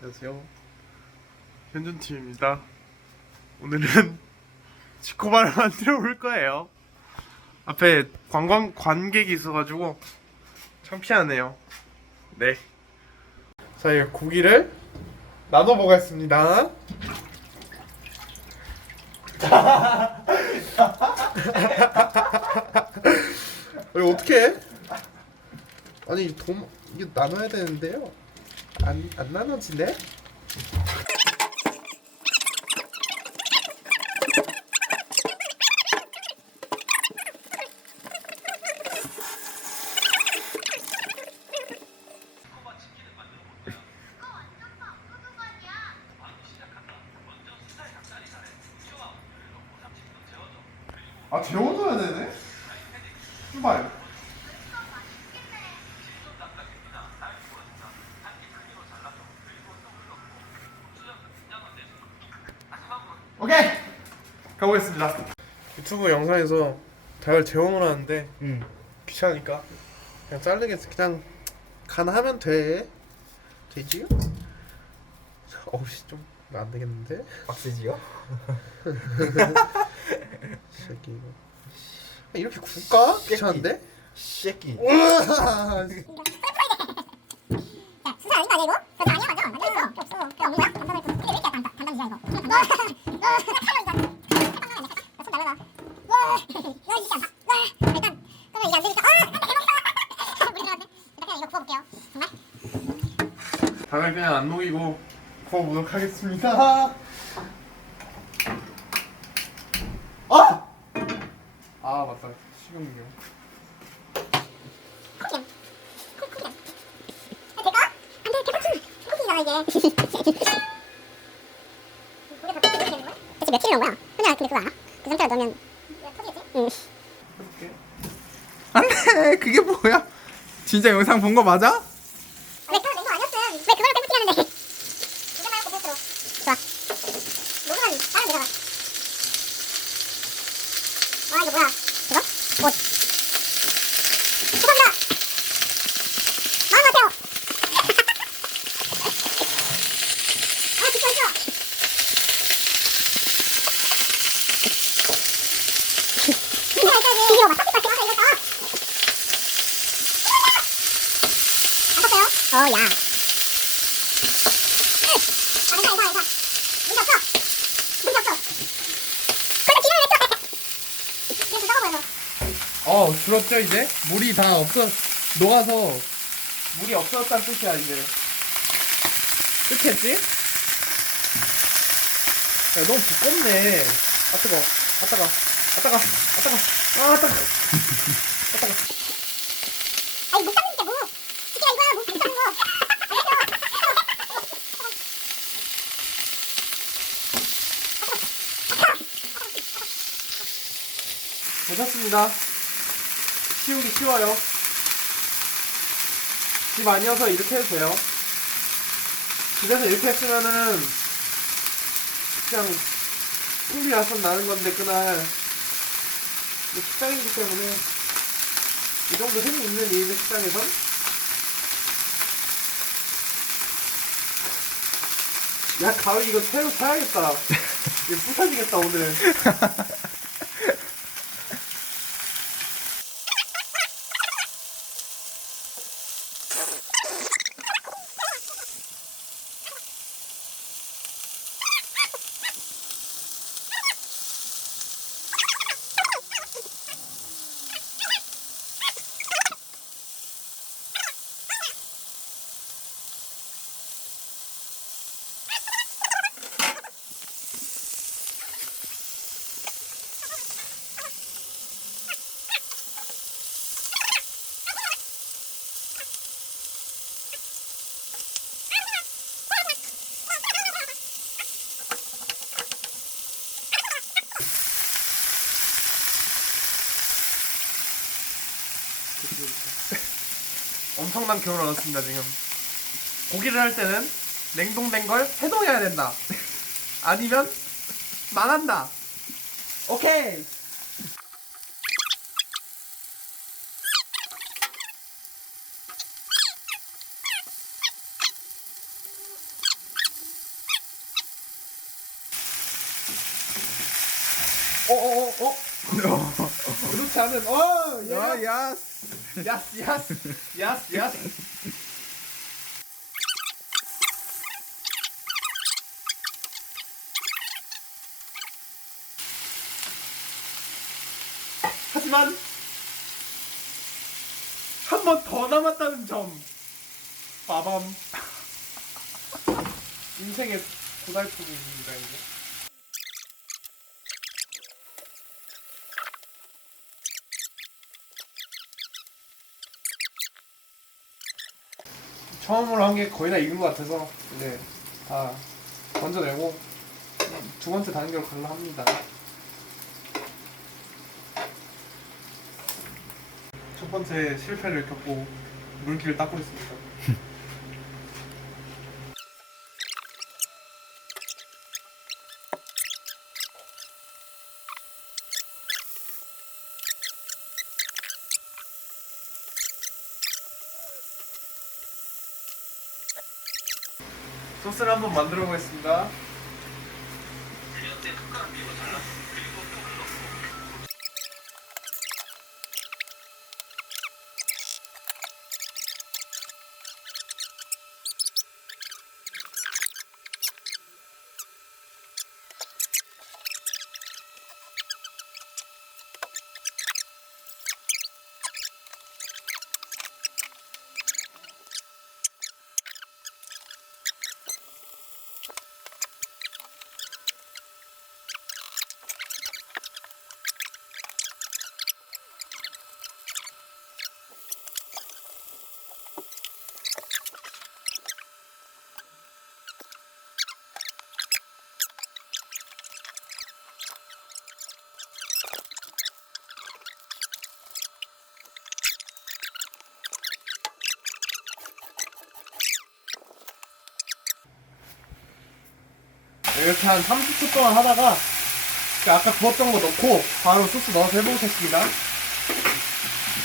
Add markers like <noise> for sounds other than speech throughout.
안녕하세요. 현준팀입니다. 오늘은 <laughs> 지코바를 만들어 볼 거예요. 앞에 관광 관객이 있어가지고 창피하네요. 네. 자, 이 고기를 나눠 보겠습니다. <laughs> 이거 어떻게 해? 아니 돈 이거 나눠야 되는데요. 안, 안 나눠지네? 아 재워둬야 되네? 가보겠습니다 유튜브 영상에서 닭을 재워놓으라는데 응. 귀찮으니까 그냥 자르겠어 그냥 간 하면 돼 되지요? 어우씨 좀안 되겠는데? 빡세지요? 새끼 이거 이렇게 굽까? 귀찮은데? 새끼. 우와 수사 아닌 거 아니야 이거? 너 아니야 맞아 맞아 있어 없어 그게 없는 거야? 단단해 근데 왜 이렇게 단단 단단이야 이거 <laughs> 너너 칼로 이거 손 날라가 와야 이게 안다 와 일단 그러면 이게 안 되니까 아 안돼 대박이다 우리 들어갔네 일단 그냥 이거 구워볼게요 정말 닭을 그냥 안 녹이고 구워보도록 하겠습니다 아! 아 맞다 식용유 이게 며칠 넣은 거야? 근데 근데 그거 알아? 그 상태로 넣으면 터지겠지? 응 안돼 그게 뭐야? 진짜 영상 본 거 맞아? 왜 그걸 낸거 아니었음? 튀었는데? 이제 말고 볼수록 좋아. 녹으면 빨리 내려가. 와 이거 뭐야? 이거? 옷. 죄송합니다. 마음 같아요. <laughs> 아 진짜 싫어. 이거 막 삭삭 삭삭 이거 다. 아팠어요? 어, 야. 아, 괜찮아, 괜찮아, 괜찮아. 문제 없어. 문제 없어. 그래도 기름을 냈어. 이게 좀 작아 보여서. 어 줄었죠 이제? 물이 다 없어 녹아서. 물이 없어졌다는 뜻이야 이제. 끝했지? 야 너무 두껍네. 아 뜨거. 아 따가. 아 따가. 아 따가. 아 따가. 아 따가. 아니, 못 잡는 게 뭐. 지키라 이거야, 못 잡는 거. 괜찮습니다 치우기 쉬워요. 집 아니어서 이렇게 해도 돼요. 집에서 이렇게 했으면은 그냥 풍비 야선 나는 건데 그날 식당이기 때문에 이 정도 힘이 있는 일인 식당에선 야 가위 이거 새로 사야겠다. 이거 부서지겠다 오늘 <laughs> 엄청난 겨울 얻었습니다 지금. 고기를 할 때는 냉동된 걸 해동해야 된다. <laughs> 아니면 망한다. 오케이. 오오오오 어, 어, 어, <laughs> 그렇지 않은 어 야, 야. 야스 야스 야스 야스 하지만 한 번 더 남았다는 점 빠밤. 인생의 고달픔입니다 이게 처음으로 한 게 거의 다 익은 것 같아서 이제 다 건져내고 두 번째 단계로 갈라 합니다. 첫 번째 실패를 겪고 물기를 닦고 있습니다. 소스를 한번 만들어 보겠습니다. 이렇게 한 30초 동안 하다가 그 아까 구웠던 거 넣고 바로 소스 넣어서 해보겠습니다.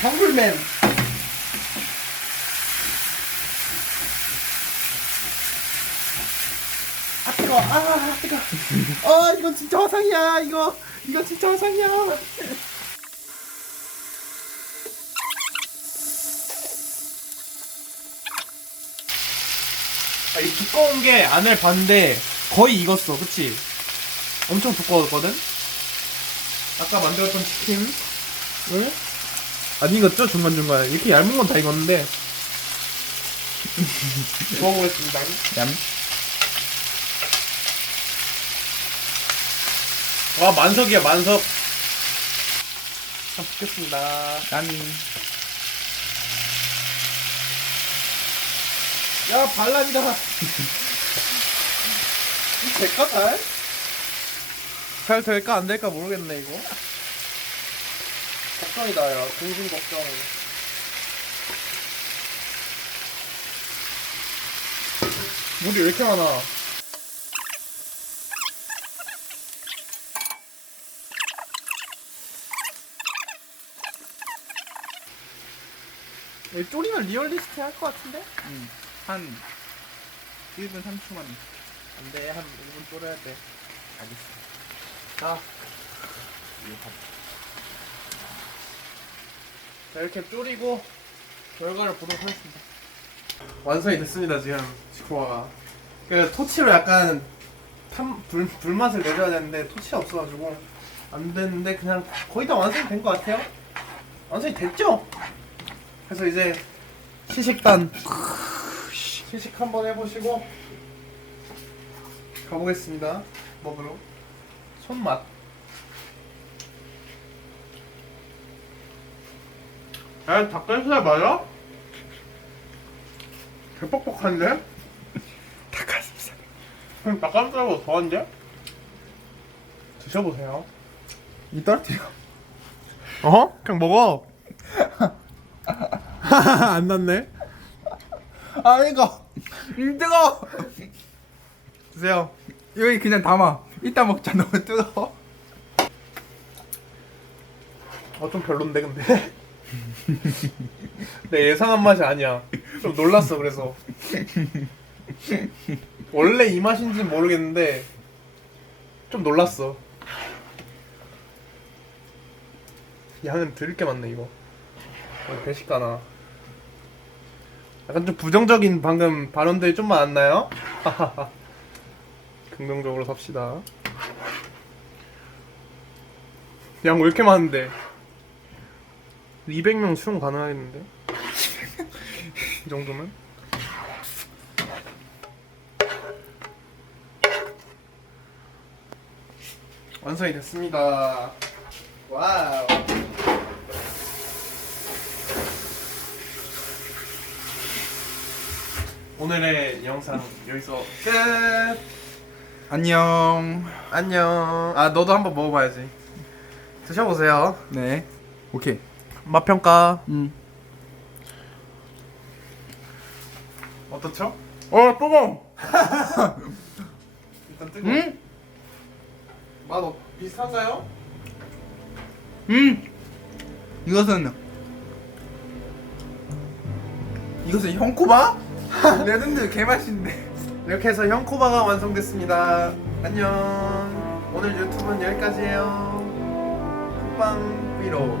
평불맨. 아 뜨거, 아 뜨거. 아 이건 진짜 화상이야. 이거 이거 진짜 화상이야. 아, 이 두꺼운 게 안을 봤는데 거의 익었어, 그치? 엄청 두꺼웠거든? 아까 만들었던 치킨을 안 익었죠? 중간중간 이렇게 얇은 건 다 익었는데 <laughs> 먹어보겠습니다 얌. 와 만석이야 만석 자 붓겠습니다 땀이. 야 반란이다 이 <laughs> 될까 잘? 잘 될까 안 될까 모르겠네 이거 걱정이다 야 공중 걱정 물이 왜 이렇게 많아 이 쪼리면 리얼리스트 할 것 같은데? 응. 한 1분 30초만. 안돼 한 5분 졸여야 돼 알겠어. 자. 자, 이렇게 졸이고 결과를 보도록 하겠습니다. 완성이 됐습니다, 지금 지코아가. 그 토치로 약간 탄, 불, 불맛을 내줘야 되는데 토치가 없어가지고 안 됐는데 그냥 거의 다 완성이 된 것 같아요. 완성이 됐죠? 그래서 이제 시식단 시식 한번 해보시고 가보겠습니다. 먹으러. 손맛. 야, 닭가슴살 맞아? 개뻑뻑한데? 닭가슴살. 닭가슴살보다 더한데? 드셔보세요. 이 떨어뜨려. 어? 그냥 먹어. <laughs> 안 났네. 아, 이거. 음, 뜨거! 드세요. 여기 그냥 담아. 이따 먹자. <laughs> 너무 뜨거워. 어, 좀 별론데, 근데. <laughs> 내 예상한 맛이 아니야. 좀 놀랐어, 그래서. 원래 이 맛인지는 모르겠는데, 좀 놀랐어. 양은 드럽게 많네 이거 어, 배식가나 약간 좀 부정적인 방금 발언들이 좀 많았나요? <laughs> 긍정적으로 삽시다. 양 왜 이렇게 많은데? 200명 수용 가능하겠는데? <laughs> 이 정도면? 완성이 됐습니다. 와우. 오늘의 영상 여기서 끝 안녕. 안녕 아 너도 한번 먹어봐야지 드셔보세요 네. 오케이. 맛 평가 음. 어떻죠? 어 뜨거. <laughs> 일단 뜨거 음. 맛 어, 비슷한가요? 음. 이것은 이것은 형코바? <laughs> 레전드 개맛인데. 이렇게 해서 형코바가 완성됐습니다. 안녕. 오늘 유튜브는 여기까지예요. 쿡방 브이로그